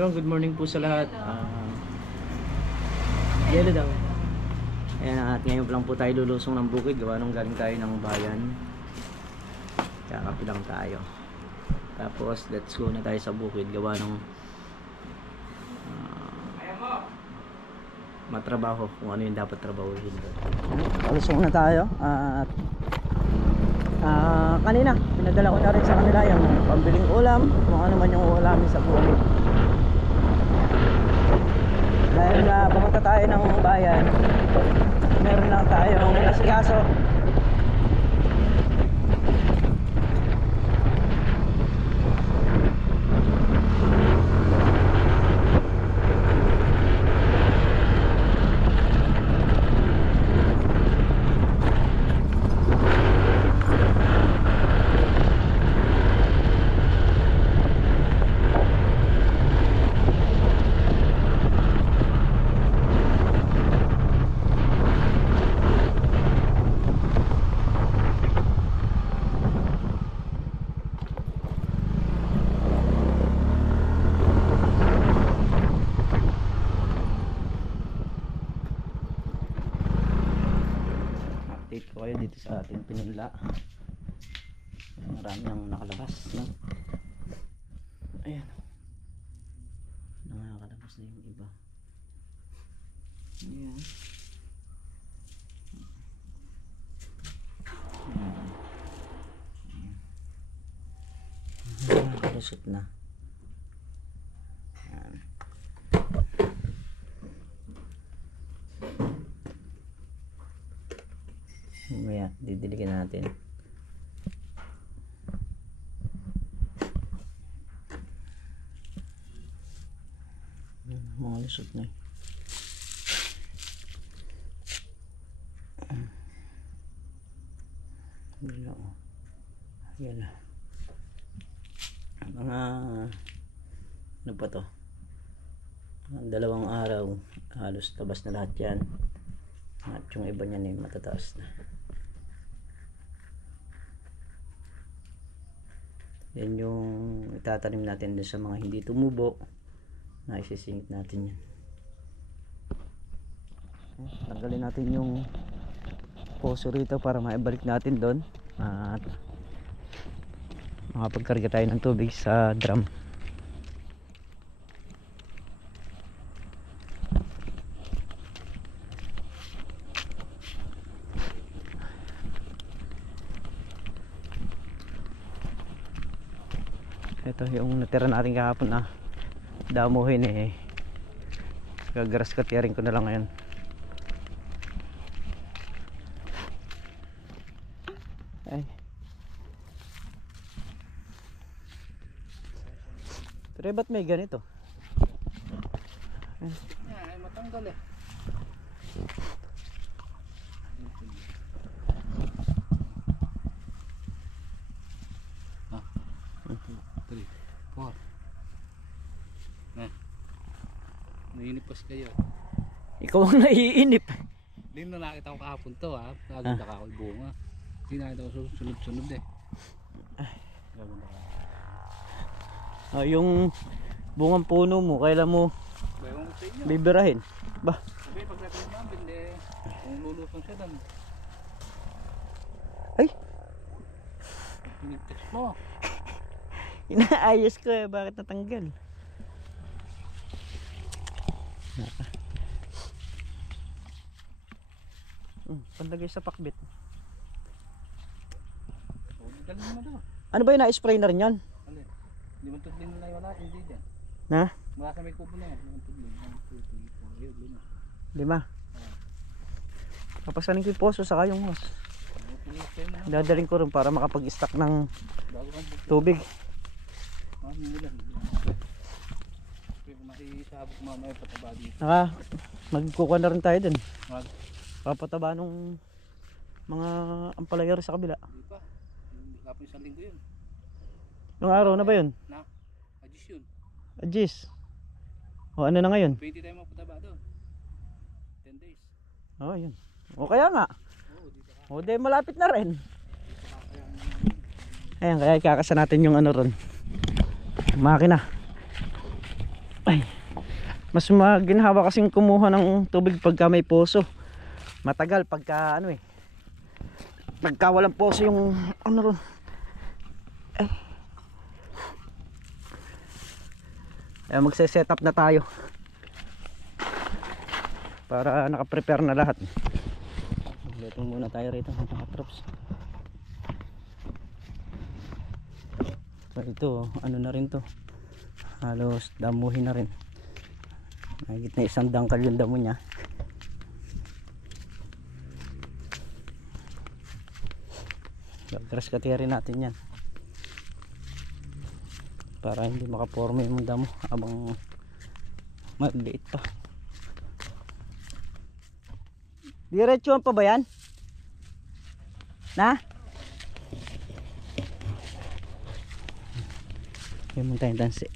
Yun, good morning po sa lahat. Yelo daw. Ayan, at ngayon pa lang po tayo lulusong ng bukid. Gawa nung galing tayo ng bayan. Kakapi lang tayo. Tapos, let's go na tayo sa bukid. Gawa nung matrabaho kung ano yung dapat trabahuhin. Lulusong na tayo. At kanina, pinadala ko na rin sa kanila yung pambiling ulam. Kung ano man yung ulamin sa bukid. Dahil pumunta tayo ng bayan, meron lang tayong asikaso. Update ko kayo dito sa ating pinunla. Marami ang nakalabas, no? Ayan, nakakalabas na yung iba. Ayan. Nakalusot na. Ayan. Mamaya didilikin natin. Mga lusot na eh. Ayan na. Mga ano pa to, 2 araw halos tabas na lahat yan. At yung iba niyan ay matataas na. Yan yung itatanim natin din sa mga hindi tumubo na isisingit natin yan. Tanggalin natin yung poso rito para maibalik natin doon at makapagkarga tayo ng tubig sa drum. Ito yung natira natin kahapon na damuhin eh. Gagaras katiyarin ko na lang ngayon. Ay. Pero ba't may ganito? Ay, matanggal eh. Nainipas kayo. Ikaw ang naiinip. Hindi na nakita ko kahapon to ha. Naganda ka ako bunga. Hindi nakita ko sunod-sunod eh. Yung bungang puno mo, kailan mo bibirahin? Ba? Sabi pag natin namin eh, kung lulusong siya doon. Ay! Pinigtas mo. Inaayos ko eh, bakit natanggal? Pandagay sa pakbit. Galing mo na doon. Ano ba yung na-spray na rin yan? Alin? Limang tudlin na wala, hindi dyan. Na? Mula sa may kubo na yan. Limang tudlin. 5. Papasanin ko yung poso saka yung hose. Dadaling ko rin para makapag-stock ng tubig. Magkukuha na rin tayo dun. Papataba nung mga ampalayero sa kabila. Hindi pa. Kapag isang linggo yun. Nung araw na ba yun? Na, adjust yun. Adjust. O ano na ngayon? 20 tayo magpataba doon. 10 days. O yun. O kaya nga. O di malapit na rin. Ayan, kaya ikakasa natin yung ano ron, makina. Ay, mas maginhawa kasing kumuha ng tubig pagka may poso. Matagal pagka ano eh, pagka walang poso yung ano ron. Ay, kaya magse-set up na tayo para naka-prepare na lahat. Letong muna tayo rito mga trops. So ito ano na rin to, halos damuhin na rin. Nagit na isang dangkal yung damo niya. Grass cutterin natin yan para hindi makaporma yung damo habang maliit pa. Diretsuhan pa ba yan? Na? Yan muna tayong dansi.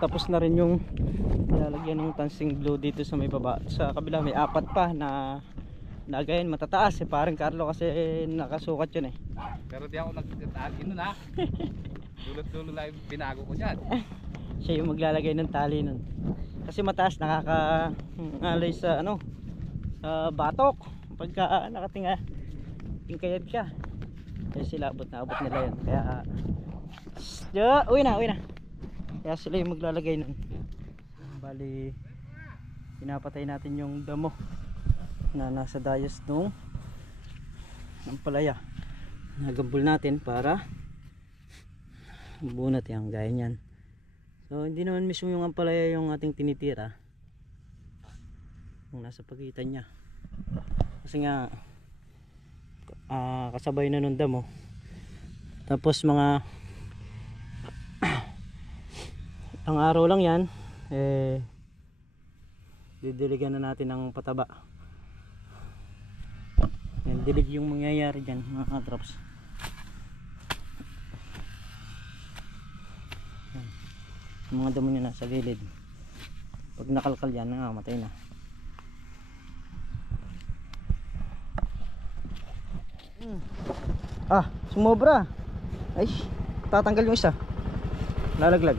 Tapos na rin yung nilalagyan ng tansing glue dito sa may baba. Sa kabila may apat pa na nagayon matataas. Parang Carlo kasi nakasukat yun eh. Pero di ako nagtatali nun ha. Dulot-dulo lang yung binago ko dyan. Siya yung maglalagay ng tali nun. Kasi mataas, nakaka-alay sa ano, sa batok. Pagka nakatinga tingkayad ka. Kaya sila abot nila yun. Kaya uwi na. Kaya sila yung maglalagay nun. Bali pinapatay natin yung damo na nasa dayos nung palaya. Nagambol natin para bunat yung gaya nyan. So hindi naman mismo yung ampalaya yung ating tinitira, yung nasa pagitan nya. Kasi nga kasabay na nung damo. Tapos mga ang araw lang yan didiligan na natin ng pataba. Yan, dilig yung mangyayari dyan mga drops. Yan, yung mga damo nyo nasa gilid, pag nakalkal yan matay na. Sumobra. Ay, tatanggal yung isa, lalaglag.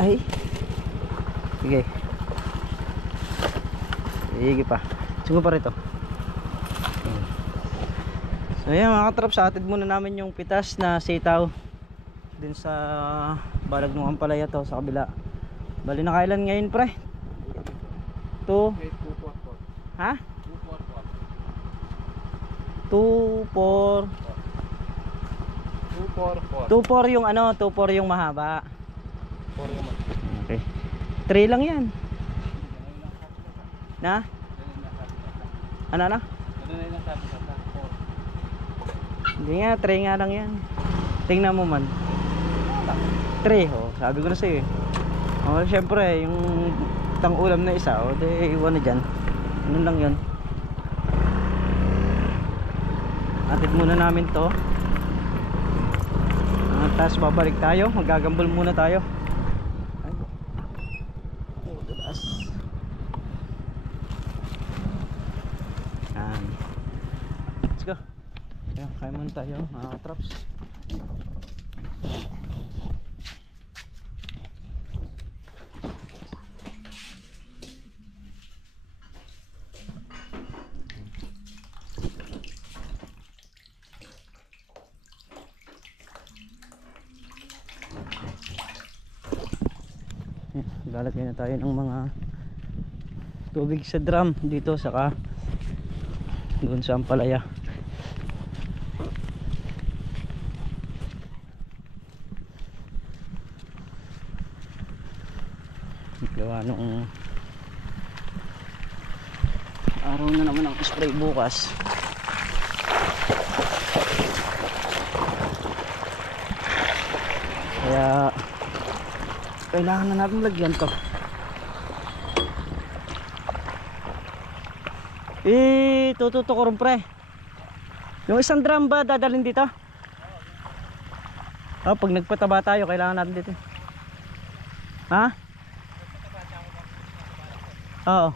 Ay, sige pa, sungo pa rito. So yan mga katrap, sa atid muna namin yung pitas na sitaw din sa balag ng ampalaya to sa kabila. Bali na kailan ngayon pre? 2 ha? 2-4 yung ano, 2-4 yung mahaba. Okay. 3 lang yan. Na? Ano? Hindi nga, 3 nga lang yan. Tingnan mo man. 3, sabi ko na sa'yo eh. Syempre, yung tang ulam na isa, di iwan na dyan. Ano lang yun. Atid muna namin to. Tapos babalik tayo, magagambol muna tayo. Let's go. Kaya muna tayo mga traps. Lalagay na tayo ng mga tubig sa drum dito saka doon sa ampalaya. Gawa nung araw na naman ang spray bukas. Kaya kailangan na natin lagyan to. Tututukoron pre. Yung isang drum ba dadalhin dito? Oh, pag nagpataba tayo kailangan natin dito. Ha? Oo.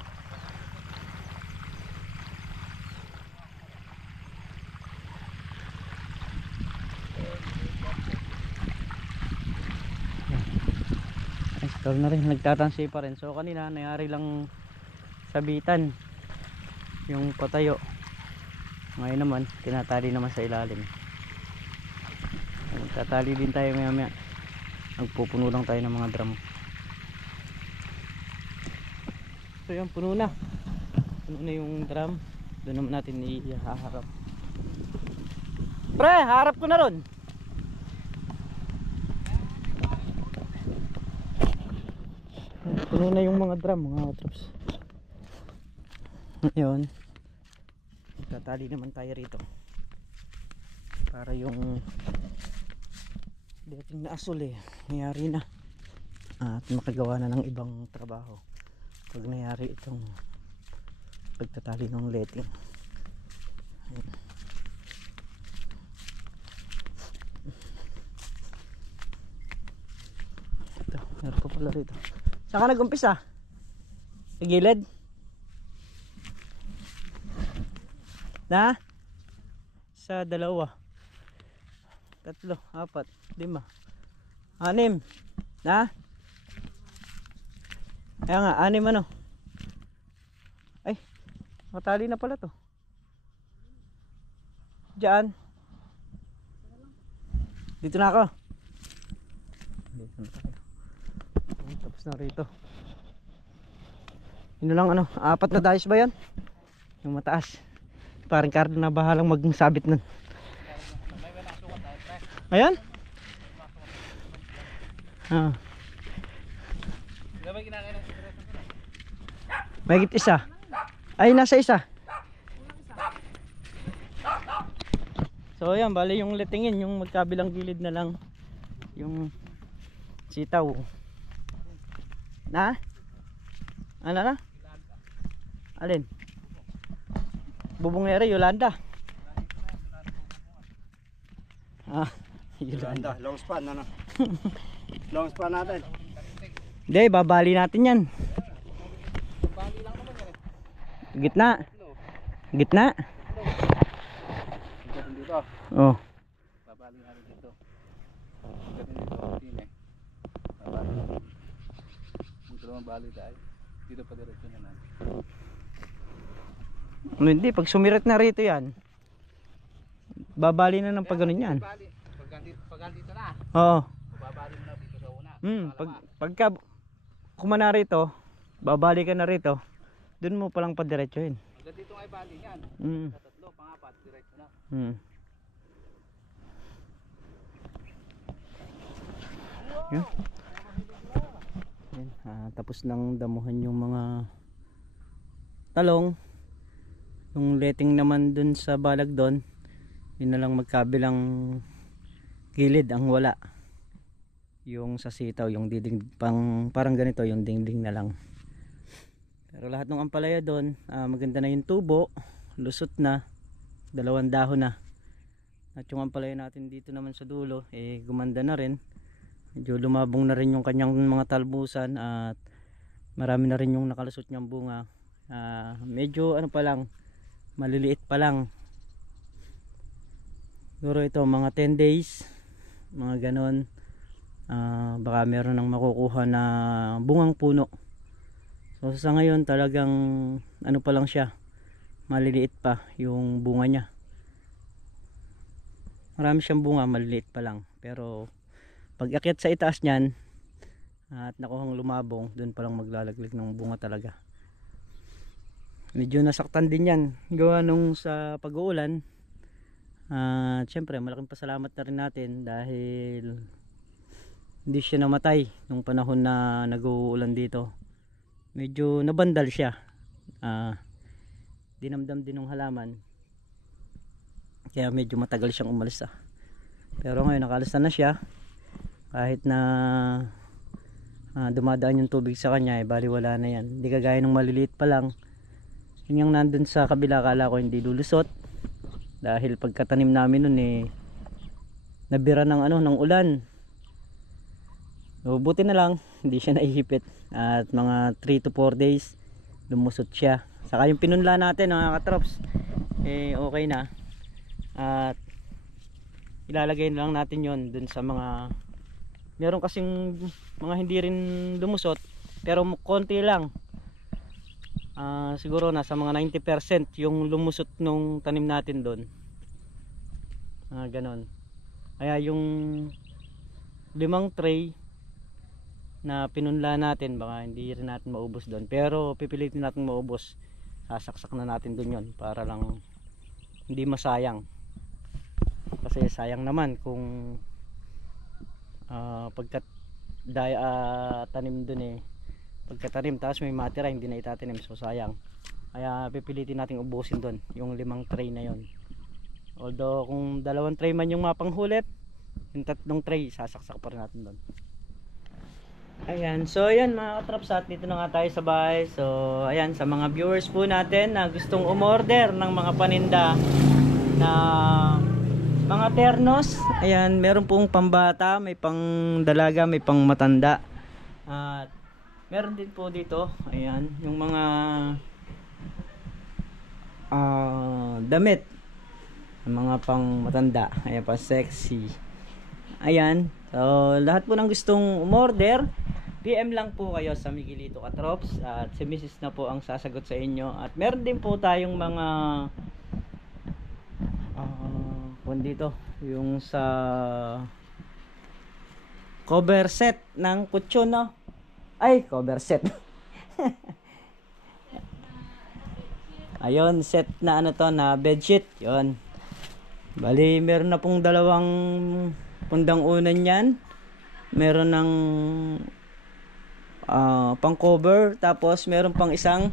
Install na rin, nagtatansi pa rin. So kanina nangyari lang sabitan yung patayo. Ngayon naman tinatali naman sa ilalim. Magtatali din tayo maya maya. Nagpupuno lang tayo ng mga drum. So yan, puno na yung drum. Doon naman natin ihaharap. Pre, harap ko na ron. Puno na yung mga drum, mga traps. Ngayon tatali naman tayo rito para yung dating na asol nangyari na at makagawa na ng ibang trabaho pag nangyari itong pagtatali ng letting. Ito, meron pa pala rito. Saan ka nag-umpisa? Sa gilid? Na? Sa 2, 3, 4, 5, 6. Na? Kaya nga, 6 ano? Ay, matali na pala to. Diyan. Dito na ako. Dito na tayo. Tapos na rito. Yun lang ano, 4 na dayos ba yan? Yung mataas. Parang kardo na bahalang magsabit nun. Ayan? Ah. Mahigit isa. Ay, nasa isa. So ayan, bali yung letingin, yung magkabilang gilid na lang yung sitaw. Na? Ano na? Alin? Bubungere, Yolanda. Ah, Yolanda. Long span ano? Long span natin. Hindi, babali natin yan. Gitna. Gitna. Dito. Oh. Babali natin dito. Dito din babali natin. Yung dalawang bali tayo. Dito pa diretso na natin. Hindi, pag sumirat na rito yan, babali na ng pag ganun yan. Pag dito na. Oo. Babali mo na dito sa una. Pagka kumana rito, babali ka na rito, dun mo palang padiretsohin. Hanggang dito ay bali yan. Sa 3, pang-4, diretso na. Yan. Yan. Tapos nang damuhan yung mga talong. Yung letting naman dun sa balag doon, yun na lang magkabilang gilid ang wala. Yung sa sitaw, yung dinding parang ganito, yung dingding na lang. Pero lahat ng ampalaya doon, maganda na yung tubo, lusot na, 2 dahon na. At yung ampalaya natin dito naman sa dulo, gumanda na rin. Medyo lumabong na rin yung kanyang mga talbusan at marami na rin yung nakalusot niyang bunga. Medyo ano pa lang, maliliit pa lang. Siguro ito mga 10 days, mga ganon. Baka meron nang makukuha na bungang puno. So sa ngayon talagang ano pa lang siya, maliliit pa yung bunga niya. Marami siyang bunga, maliliit pa lang. Pero pag akyat sa itaas niyan, at nakuhang lumabong, doon palang maglalaglag ng bunga talaga. Medyo nasaktan din yan gawa nung sa pag-uulan. Syempre malaking pasalamat na rin natin dahil hindi siya namatay nung panahon na nag-uulan dito. Medyo nabandal siya, dinamdam din ng halaman, kaya medyo matagal siyang umalis. Pero ngayon nakalista na siya, kahit na dumadaan yung tubig sa kanya, bali wala na yan. Hindi kagaya ng maliliit pa lang. Yun yung nandun sa kabila, akala ko hindi lulusot dahil pagkatanim namin nun nabira ng ng ulan. So, buti na lang hindi siya naihipit at mga 3 to 4 days lumusot siya. Saka yung pinunla natin mga katrops okay na, at ilalagay na lang natin yon dun sa mga meron kasing mga hindi rin lumusot pero konti lang. Siguro nasa mga 90% yung lumusot nung tanim natin doon. Ganon. Kaya yung 5 tray na pinunla natin, baka hindi rin natin maubos doon, pero pipilitin natin maubos. Sasaksak na natin doon yon para lang hindi masayang, kasi sayang naman kung pagkat tanim doon pagkatanim tapos may matira hindi na itatanim, so sayang. Kaya pipilitin natin ubusin doon yung 5 tray na yon. Although kung 2 tray man yung mapanghulit, yung 3 tray sasaksak pa rin natin doon. Ayan, so ayan mga katraps, at dito na nga tayo sa bahay. So ayan, sa mga viewers po natin na gustong umorder ng mga paninda na mga ternos, ayan, meron pong pambata, may pang dalaga, may pang matanda, at meron din po dito, ayan, yung mga damit, mga pang matanda, ayan, pa sexy. Ayan, so lahat po ng gustong umorder, PM lang po kayo sa Miguelito Katrops, at si Mrs. na po ang sasagot sa inyo. At meron din po tayong mga dito, yung sa cover set ng kutsyon, no? Ay, cover set. Ayun, set na na bedsheet, yon. Bali, meron na pong 2 pundang unan yan. Meron ng pang cover, tapos meron pang isang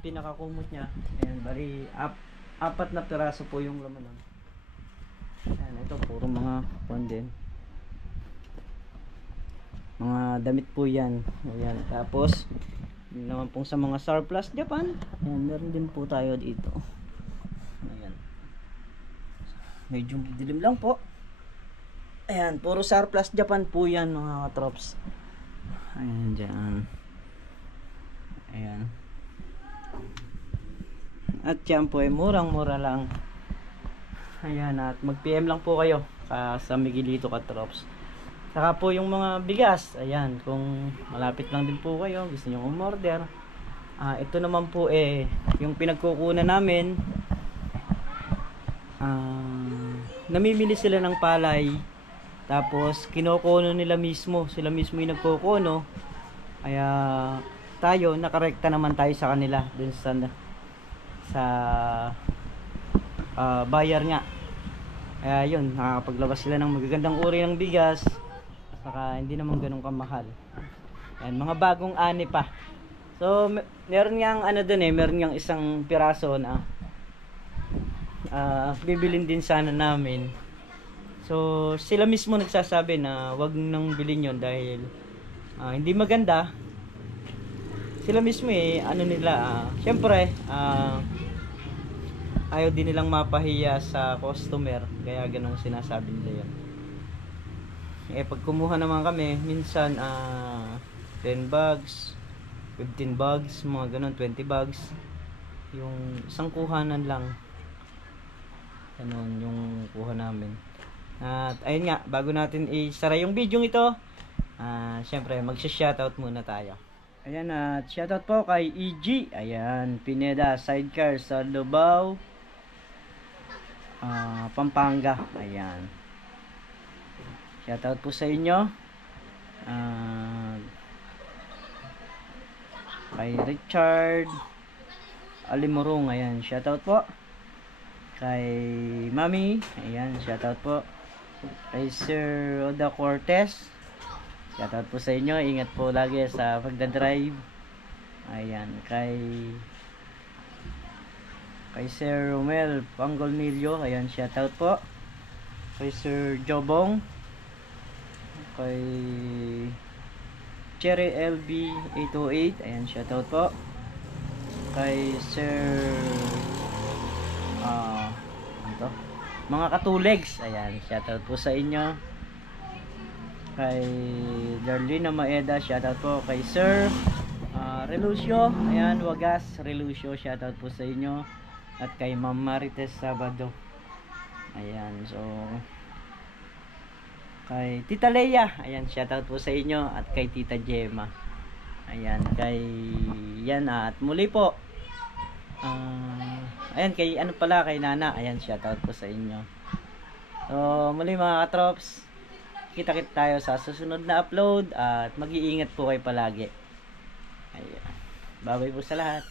pinakakumot niya. Ayan, bali 4 na piraso po yung laman nun. Ayan, ito puro mga din, mga damit po yan. Ayan, tapos yun naman pong sa mga surplus Japan, ayan, meron din po tayo dito. Ayan, medyo dilim lang po. Ayan, puro surplus Japan po yan mga katrops. Ayan, dyan. Ayan, at yan po ay murang mura lang. Ayan, at mag PM lang po kayo sa Miguelito Katrops. Saka po yung mga bigas, ayan, kung malapit lang din po kayo, gusto nyo umorder, ito naman po yung pinagkukunan namin. Namimili sila ng palay, tapos kinukuno nila mismo, sila mismo yung nagkukuno. Kaya tayo, nakarekta naman tayo sa kanila dun sa bayar nga. Kaya yun, nakakapaglabas sila ng magagandang uri ng bigas, saka hindi naman ganun kamahal. Ayan, mga bagong ani pa. So meron yang dun meron yang isang piraso na bibilin din sana namin. So sila mismo nagsasabi na wag nang bilhin yon dahil hindi maganda. Sila mismo nila, syempre ayaw din nilang mapahiya sa customer, kaya ganun sinasabi nila yun. Pag kumuha naman kami, minsan 10 bags, 15 bags, mga ganun, 20 bags, yung isang kuhanan lang, ganun yung kuha namin. At ayun nga, bago natin isara yung video ito, syempre magsha-shoutout muna tayo. Ayan, at shoutout po kay EG, ayan, Pineda Sidecar sa Lubao, Pampanga. Ayan, shoutout po sa inyo. Kay Richard Alimurong, ayan, shoutout po. Kay Mami, ayan, shoutout po. Kay Sir Oda Cortez, shoutout po sa inyo. Ingat po lagi sa pagdadrive. Ayan, kay Sir Romel Panggolmilyo, ayan, shoutout po. Kay Sir Jobong, kay Cherry LB 808, ayan, shoutout po. Kay Sir ano to? Mga Katulegs, ayan, shoutout po sa inyo. Kay Darlene Maeda, shoutout po. Kay Sir Relucio, ayan, Wagas Relucio, shoutout po sa inyo. At kay Ma'am Marites Sabado, ayan, so kay Tita Leia, ayan, shoutout po sa inyo. At kay Tita Gemma, ayan, kay yan, at muli po ayan, kay ano pala, kay Nana, ayan, shoutout po sa inyo. So muli mga katrops, kita-kit tayo sa susunod na upload at mag-iingat po kayo palagi. Ayan, bye bye po sa lahat.